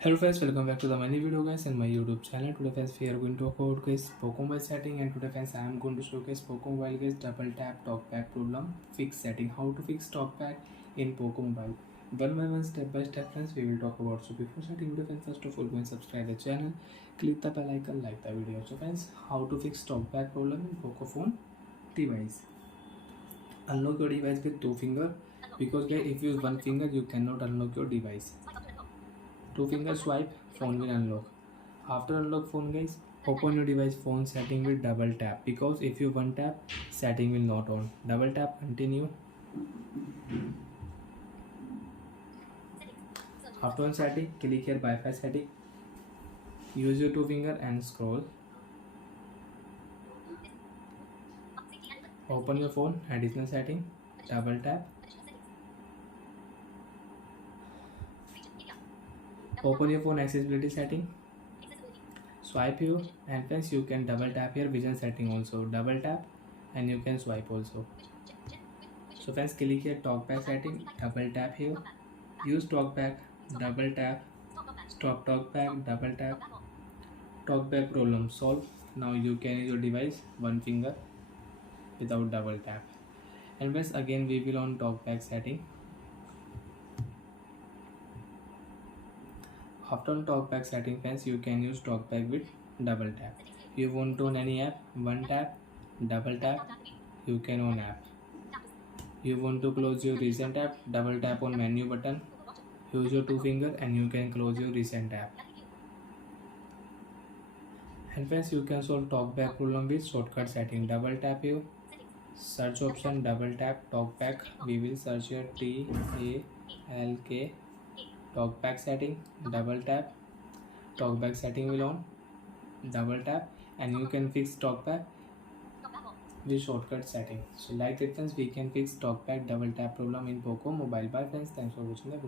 Hello friends, welcome back to the many video guys in my YouTube channel. Today friends we are going to talk about guys Poco mobile setting, and today friends I am going to showcase Poco mobile guys double tap talkback problem fix setting. How to fix talkback in Poco mobile. One by one, step by step friends we will talk about. So before starting video friends, first of all go and subscribe the channel, click the bell icon, like the video. So friends, how to fix talkback problem in Poco phone device. Unlock your device with two finger, because guys if you use one finger you cannot unlock your device. Two finger swipe, phone will unlock. After unlock phone guys, open your device phone setting with double tap, because if you one tap, setting will not on. Double tap, continue. After on setting, click here Wi-Fi setting. Use your two finger and scroll. Open your phone, additional setting, double tap. Open your phone accessibility setting. Swipe here, and friends you can double tap here vision setting also. Double tap and you can swipe also. So friends, click here talkback setting, double tap here. Use talkback, double tap. Stop talkback, double tap. Talkback problem solved. Now you can use your device one finger without double tap. And friends, again we will on talkback setting. After on talkback setting friends, you can use talkback with double tap. You want to on any app, one tap, double tap, you can on app. You want to close your recent app, double tap on menu button, use your two finger and you can close your recent app. And friends, you can solve talkback problem with shortcut setting. Double tap here, search option, double tap talkback. We will search here TALK talkback setting, double tap. Talkback setting will on, double tap, and you can fix talkback with shortcut setting. So like that friends, we can fix talkback double tap problem in Poco mobile. Bye friends, thanks for watching the video.